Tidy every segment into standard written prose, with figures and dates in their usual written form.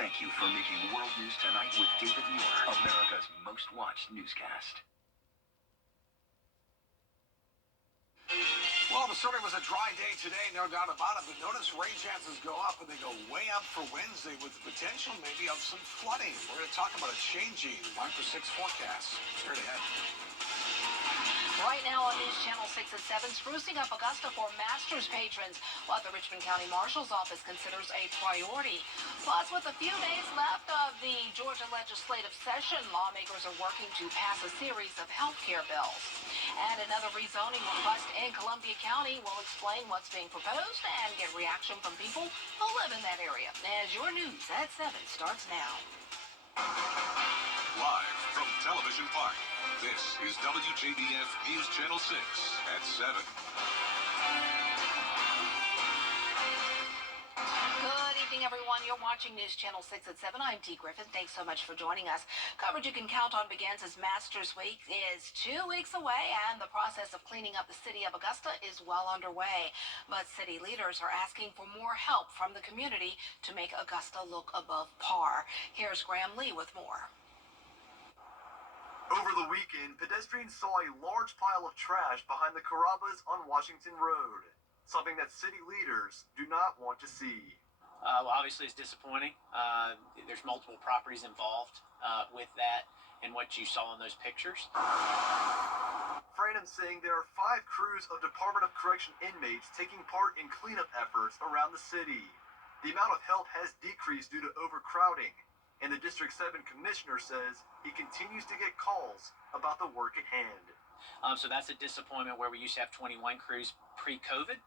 Thank you for making World News Tonight with David Muir, America's most watched newscast. Well, the survey was a dry day today, no doubt about it, but notice rain chances go up, and they go way up for Wednesday with the potential maybe of some flooding. We're going to talk about a changing 5 for 6 forecast straight ahead. Right now on News Channel 6 at 7, sprucing up Augusta for Masters patrons, what the Richmond County Marshal's Office considers a priority. Plus, with a few days left of the Georgia legislative session, lawmakers are working to pass a series of health care bills. And another rezoning request in Columbia County will explain what's being proposed and get reaction from people who live in that area. As your News at 7 starts now. Live from Television Park, this is WJBF News Channel 6 at 7. Good evening, everyone. You're watching News Channel 6 at 7. I'm T. Griffin. Thanks so much for joining us. Coverage you can count on begins as Masters Week is 2 weeks away, and the process of cleaning up the city of Augusta is well underway. But city leaders are asking for more help from the community to make Augusta look above par. Here's Graham Lee with more. Over the weekend, pedestrians saw a large pile of trash behind the Carrabba's on Washington Road, something that city leaders do not want to see. Well, obviously, it's disappointing. There's multiple properties involved with that and what you saw in those pictures. Franham saying there are 5 crews of Department of Correction inmates taking part in cleanup efforts around the city. The amount of help has decreased due to overcrowding, and the District 7 commissioner says he continues to get calls about the work at hand. So that's a disappointment where we used to have 21 crews pre-COVID,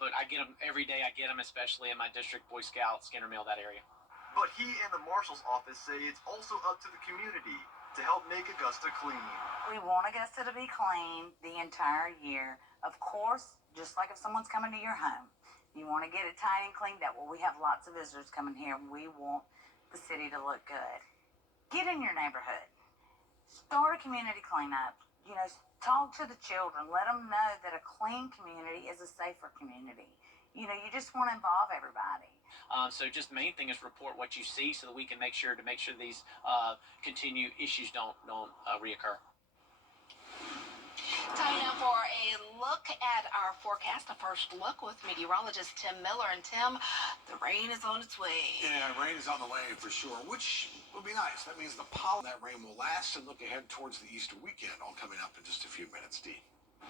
but I get them every day. I get them, especially in my district, Boy Scout, Skinner Mill, that area. But he and the Marshal's office say it's also up to the community to help make Augusta clean. We want Augusta to be clean the entire year. Of course, just like if someone's coming to your home, you want to get it tidy and cleaned up. Well, we have lots of visitors coming here. We want the city to look good. Get in your neighborhood. Start a community cleanup. Talk to the children. Let them know that a clean community is a safer community. You just want to involve everybody. So just the main thing is report what you see so that we can make sure these continued issues don't reoccur. Time now for a look at our forecast. A first look with meteorologist Tim Miller. And Tim, the rain is on its way. Yeah, rain is on the way for sure, which would be nice. That means the pollen that rain will last, and look ahead towards the Easter weekend, all coming up in just a few minutes, Dee.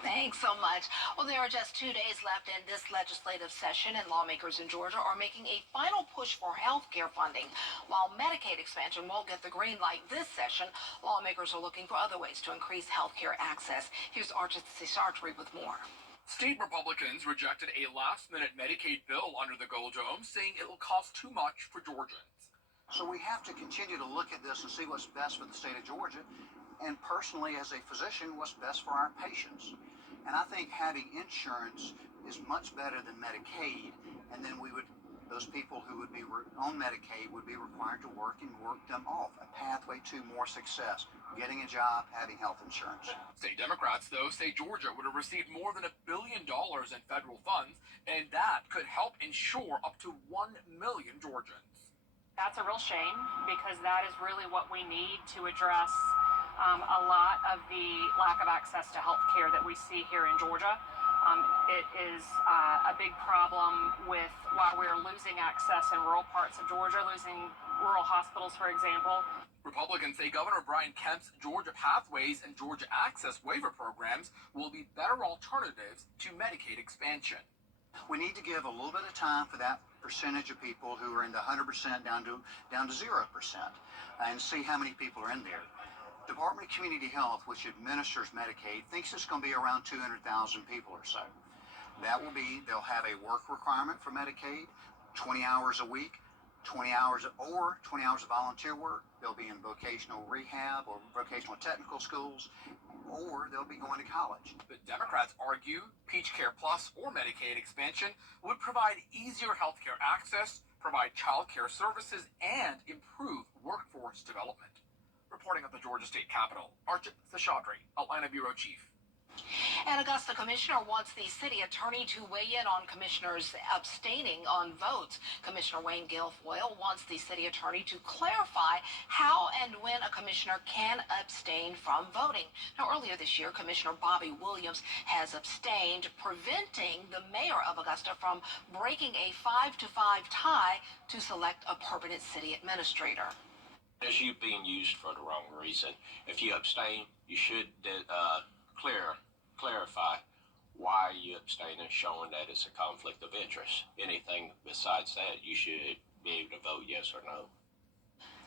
Thanks so much. Well, there are just 2 days left in this legislative session, and lawmakers in Georgia are making a final push for health care funding. While Medicaid expansion won't get the green light this session, lawmakers are looking for other ways to increase health care access. Here's Archit Sisartri with more. State Republicans rejected a last-minute Medicaid bill under the Gold Dome, saying it will cost too much for Georgians. So we have to continue to look at this and see what's best for the state of Georgia, and personally, as a physician, what's best for our patients. And I think having insurance is much better than Medicaid, and then those people who would be on Medicaid would be required to work and work them off. A pathway to more success, getting a job, having health insurance. State Democrats, though, say Georgia would have received more than $1 billion in federal funds, and that could help insure up to 1 million Georgians. That's a real shame, because that is really what we need to address a lot of the lack of access to health care that we see here in Georgia. It is a big problem with why we're losing access in rural parts of Georgia, losing rural hospitals, for example. Republicans say Governor Brian Kemp's Georgia Pathways and Georgia Access waiver programs will be better alternatives to Medicaid expansion. We need to give a little bit of time for that percentage of people who are in the 100% down to 0%, and see how many people are in there. Department of Community Health, which administers Medicaid, thinks it's going to be around 200,000 people or so. They'll have a work requirement for Medicaid, 20 hours a week, 20 hours of volunteer work. They'll be in vocational rehab or vocational technical schools, or they'll be going to college. But Democrats argue Peach Care Plus or Medicaid expansion would provide easier health care access, provide child care services, and improve workforce development. Reporting at the Georgia State Capitol, Archit Seshadri, Atlanta Bureau Chief, An Augusta commissioner wants the city attorney to weigh in on commissioners abstaining on votes. Commissioner Wayne Guilfoyle wants the city attorney to clarify how and when a commissioner can abstain from voting. Now, earlier this year, Commissioner Bobby Williams has abstained, preventing the mayor of Augusta from breaking a 5-5 tie to select a permanent city administrator. As you being used for the wrong reason, if you abstain, you should clarify why you abstain and showing that it's a conflict of interest. Anything besides that, you should be able to vote yes or no.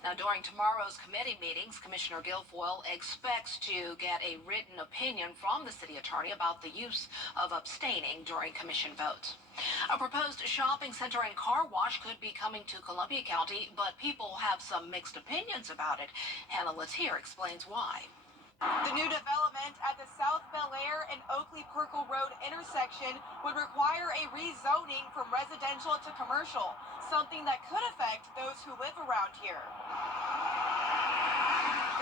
Now, during tomorrow's committee meetings, Commissioner Guilfoyle expects to get a written opinion from the city attorney about the use of abstaining during commission votes. A proposed shopping center and car wash could be coming to Columbia County, but people have some mixed opinions about it. Hannah Latier explains why. The new development at the South Bel Air and Oakley Perkle Road intersection would require a rezoning from residential to commercial, something that could affect those who live around here.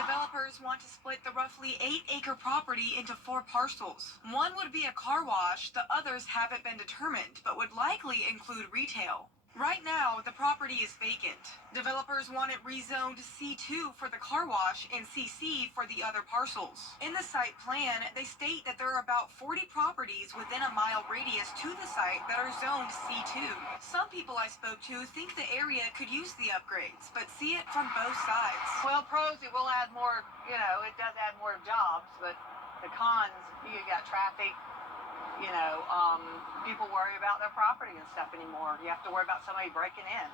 Developers want to split the roughly 8-acre property into 4 parcels. One would be a car wash, the others haven't been determined, but would likely include retail. Right now, the property is vacant. Developers want it rezoned C2 for the car wash and CC for the other parcels. In the site plan, they state that there are about 40 properties within a mile radius to the site that are zoned C2. Some people I spoke to think the area could use the upgrades, but see it from both sides. Well, pros, it will add more, it does add more jobs, but the cons, you got traffic. People worry about their property and stuff anymore. You have to worry about somebody breaking in,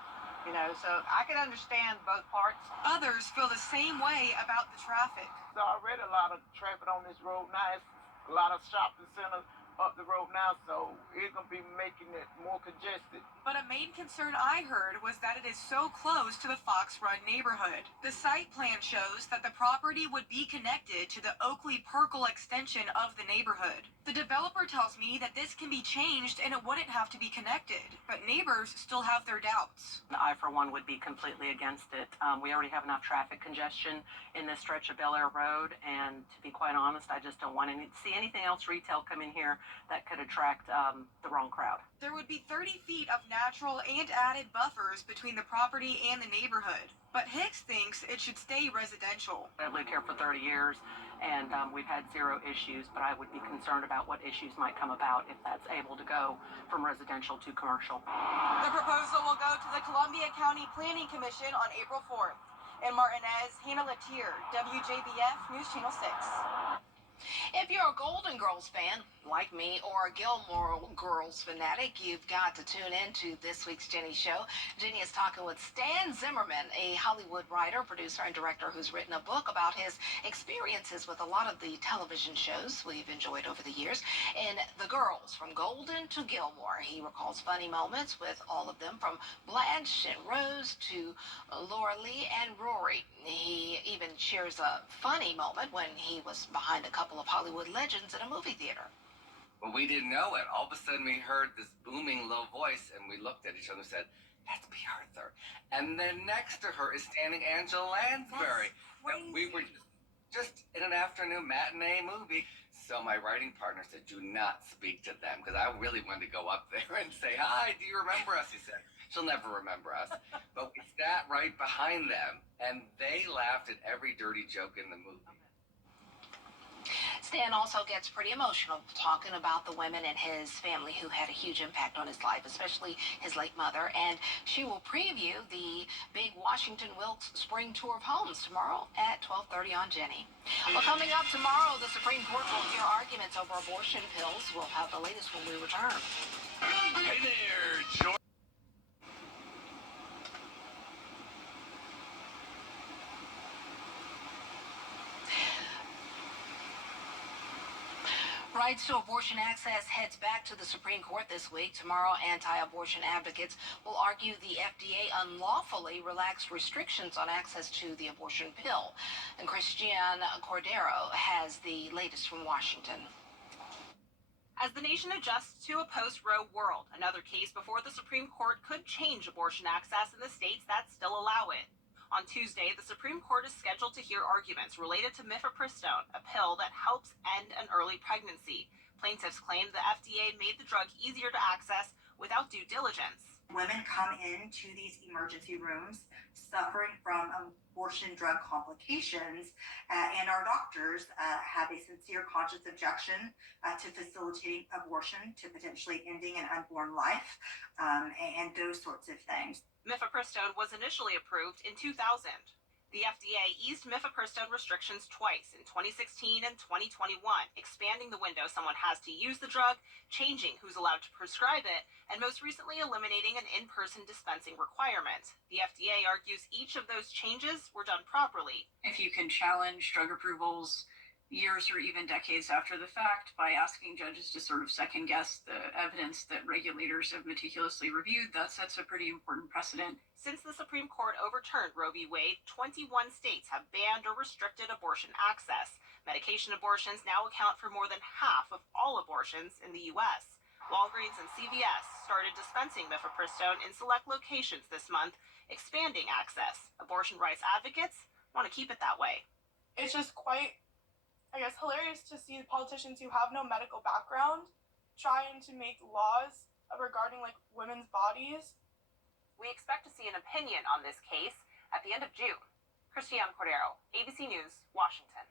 so I can understand both parts. Others feel the same way about the traffic. There's already a lot of traffic on this road now. It's a lot of shopping centers up the road now, so it's going to be making it more congested. But a main concern I heard was that it is so close to the Fox Run neighborhood. The site plan shows that the property would be connected to the Oakley Perkle extension of the neighborhood. The developer tells me that this can be changed and it wouldn't have to be connected, but neighbors still have their doubts. I, for one, would be completely against it. We already have enough traffic congestion in this stretch of Bel Air Road, and to be quite honest, I just don't want to see anything else retail come in here that could attract the wrong crowd. There would be 30 feet of natural and added buffers between the property and the neighborhood, but Hicks thinks it should stay residential. I've lived here for 30 years, and we've had 0 issues, but I would be concerned about what issues might come about if that's able to go from residential to commercial. The proposal will go to the Columbia County Planning Commission on April 4th. In Martinez, Hannah Latier, WJBF News Channel 6. If you're a Golden Girls fan, like me, or a Gilmore Girls fanatic, you've got to tune in to this week's Jenny Show. Jenny is talking with Stan Zimmerman, a Hollywood writer, producer, and director who's written a book about his experiences with a lot of the television shows we've enjoyed over the years. In The Girls, From Golden to Gilmore, he recalls funny moments with all of them, from Blanche and Rose to Laura Lee and Rory. He even shares a funny moment when he was behind a couple of Hollywood legends in a movie theater. Well, we didn't know it. All of a sudden, we heard this booming low voice, and we looked at each other and said, "That's B. Arthur." And then next to her is standing Angela Lansbury. And we were just in an afternoon matinee movie. So my writing partner said, "Do not speak to them," because I really wanted to go up there and say, "Hi, do you remember us?" He said, "She'll never remember us." But we sat right behind them, and they laughed at every dirty joke in the movie. Stan also gets pretty emotional talking about the women in his family who had a huge impact on his life, especially his late mother. And she will preview the big Washington Wilkes Spring Tour of Homes tomorrow at 12:30 on Jenny. Well, coming up tomorrow, the Supreme Court will hear arguments over abortion pills. We'll have the latest when we return. Hey there, George. Rights to abortion access heads back to the Supreme Court this week. Tomorrow, anti-abortion advocates will argue the FDA unlawfully relaxed restrictions on access to the abortion pill. And Christiane Cordero has the latest from Washington. As the nation adjusts to a post-Roe world, another case before the Supreme Court could change abortion access in the states that still allow it. On On Tuesday, the Supreme Court is scheduled to hear arguments related to mifepristone, a pill that helps end an early pregnancy. Plaintiffs claim the FDA made the drug easier to access without due diligence. Women come into these emergency rooms suffering from abortion drug complications, and our doctors have a sincere conscious objection to facilitating abortion, to potentially ending an unborn life, and those sorts of things. Mifepristone was initially approved in 2000. The FDA eased mifepristone restrictions twice in 2016 and 2021, expanding the window someone has to use the drug, changing who's allowed to prescribe it, and most recently eliminating an in-person dispensing requirement. The FDA argues each of those changes were done properly. If you can challenge drug approvals years or even decades after the fact by asking judges to sort of second guess the evidence that regulators have meticulously reviewed, that sets a pretty important precedent. Since the Supreme Court overturned Roe v. Wade, 21 states have banned or restricted abortion access. Medication abortions now account for more than half of all abortions in the U.S. Walgreens and CVS started dispensing mifepristone in select locations this month, expanding access. Abortion rights advocates want to keep it that way. It's just quite, I guess, hilarious to see politicians who have no medical background trying to make laws regarding like women's bodies. We expect to see an opinion on this case at the end of June. Cristiano Cordero, ABC News, Washington.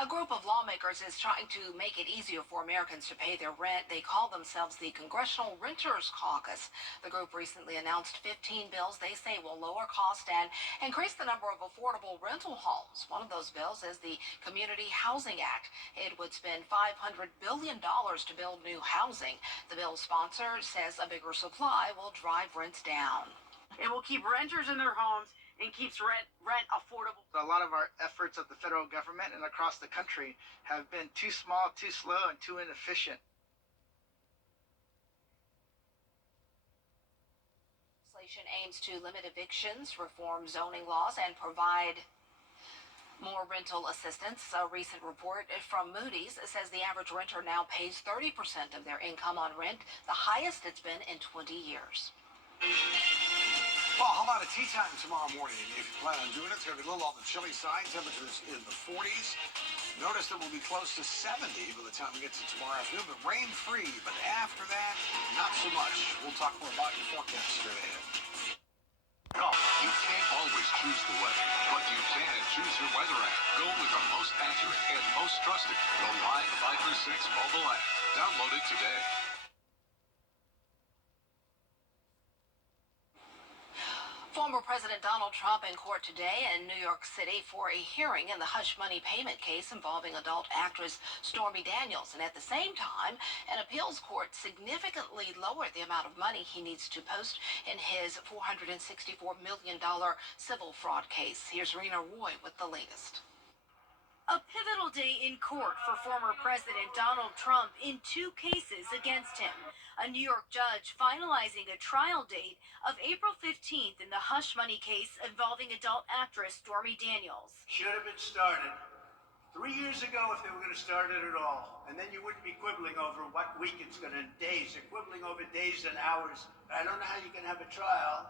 A group of lawmakers is trying to make it easier for Americans to pay their rent. They call themselves the Congressional Renters Caucus. The group recently announced 15 bills they say will lower costs and increase the number of affordable rental homes. One of those bills is the Community Housing Act. It would spend $500 billion to build new housing. The bill's sponsor says a bigger supply will drive rents down. It will keep renters in their homes and keeps rent affordable. A lot of our efforts of the federal government and across the country have been too small, too slow, and too inefficient. Legislation aims to limit evictions, reform zoning laws, and provide more rental assistance. A recent report from Moody's says the average renter now pays 30% of their income on rent, the highest it's been in 20 years. Well, how about a tea time tomorrow morning? If you plan on doing it, it's going to be a little on the chilly side. Temperatures in the 40s. Notice that we'll be close to 70 by the time we get to tomorrow afternoon, but rain-free. But after that, not so much. We'll talk more about your forecast straight ahead. You can't always choose the weather, but you can choose your weather app. Go with the most accurate and most trusted, the Live 536 mobile app. Download it today. Former President Donald Trump in court today in New York City for a hearing in the hush money payment case involving adult actress Stormy Daniels. And at the same time, an appeals court significantly lowered the amount of money he needs to post in his $464 million civil fraud case. Here's Rena Roy with the latest. A pivotal day in court for former President Donald Trump in two cases against him. A New York judge finalizing a trial date of April 15th in the hush money case involving adult actress Stormy Daniels. Should have been started 3 years ago if they were going to start it at all. And then you wouldn't be quibbling over what week it's going to, days. They're quibbling over days and hours. I don't know how you can have a trial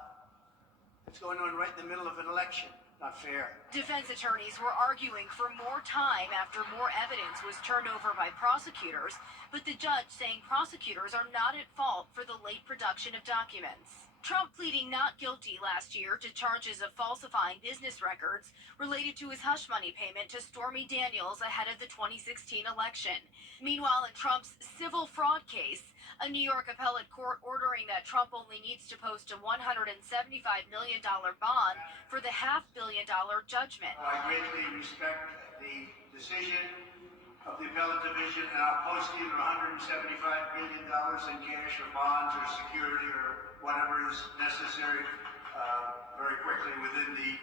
that's going on right in the middle of an election. Not fair. Defense attorneys were arguing for more time after more evidence was turned over by prosecutors, but the judge saying prosecutors are not at fault for the late production of documents. Trump pleading not guilty last year to charges of falsifying business records related to his hush money payment to Stormy Daniels ahead of the 2016 election. Meanwhile, in Trump's civil fraud case, a New York appellate court ordering that Trump only needs to post a $175 million bond for the $500 million judgment. I greatly respect the decision of the appellate division, and I'll post either $175 million in cash or bonds or security or whatever is necessary very quickly within the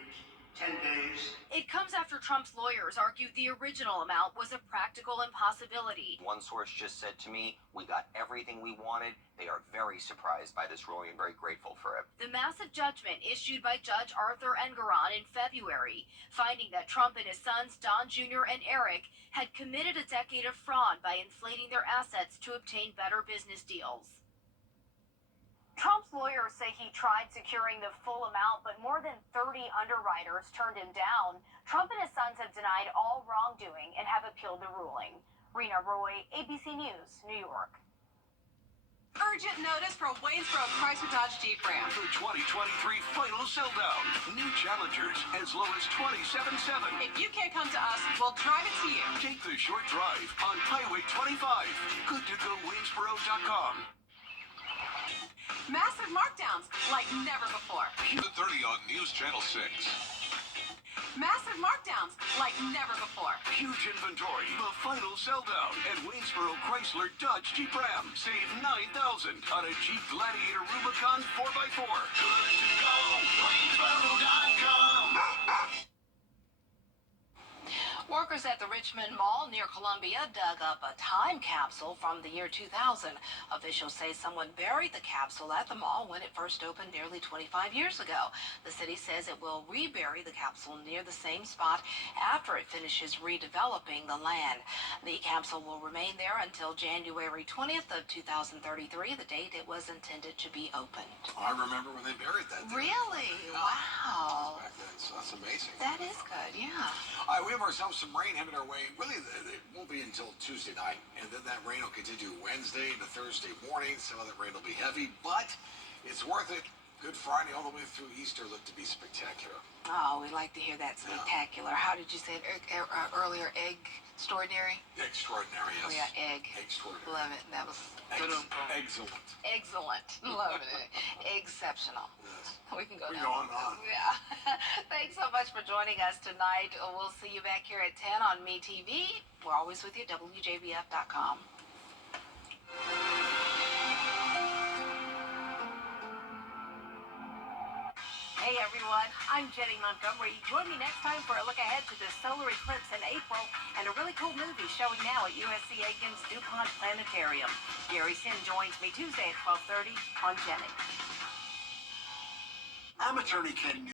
10 days. It comes after Trump's lawyers argued the original amount was a practical impossibility. One source just said to me, we got everything we wanted. They are very surprised by this ruling and very grateful for it. The massive judgment issued by Judge Arthur Engoron in February, finding that Trump and his sons Don Jr. and Eric had committed a decade of fraud by inflating their assets to obtain better business deals. Trump's lawyers say he tried securing the full amount, but more than 30 underwriters turned him down. Trump and his sons have denied all wrongdoing and have appealed the ruling. Rena Roy, ABC News, New York. Urgent notice for Waynesboro Chrysler Dodge Jeep Ram. The 2023 final sell down. New Challengers as low as $27,700. If you can't come to us, we'll drive it to you. Take the short drive on Highway 25. Good to go Waynesboro.com. Massive markdowns like never before. The 30 on News Channel 6. Massive markdowns like never before. Huge inventory. The final sell down at Waynesboro Chrysler Dodge Jeep Ram. Save $9,000 on a Jeep Gladiator Rubicon 4x4. Good to go. Waynesboro.com. Workers at the Richmond Mall near Columbia dug up a time capsule from the year 2000. Officials say someone buried the capsule at the mall when it first opened nearly 25 years ago. The city says it will rebury the capsule near the same spot after it finishes redeveloping the land. The capsule will remain there until January 20th of 2033, the date it was intended to be opened. I remember when they buried that thing. Really? Wow. Back then, so that's amazing. That is good, yeah. All right, we have ourselves some rain headed our way. Really, it won't be until Tuesday night, and then that rain will continue Wednesday into Thursday morning. Some of that rain will be heavy, but it's worth it. Good Friday all the way through Easter looked to be spectacular. Oh, we like to hear that spectacular. How did you say it earlier? Extraordinary? Extraordinary, yes. Oh, yeah, egg. Extraordinary. Love it. That was Excellent. excellent. Loving it. Exceptional. Yes. We can go We down. go on. Yeah. Thanks so much for joining us tonight. We'll see you back here at 10 on MeTV. We're always with you, WJBF.com. Hey everyone, I'm Jenny Montgomery. Join me next time for a look ahead to the solar eclipse in April and a really cool movie showing now at USC Aiken's DuPont Planetarium. Gary Sin joins me Tuesday at 12:30 on Jenny. I'm attorney Ken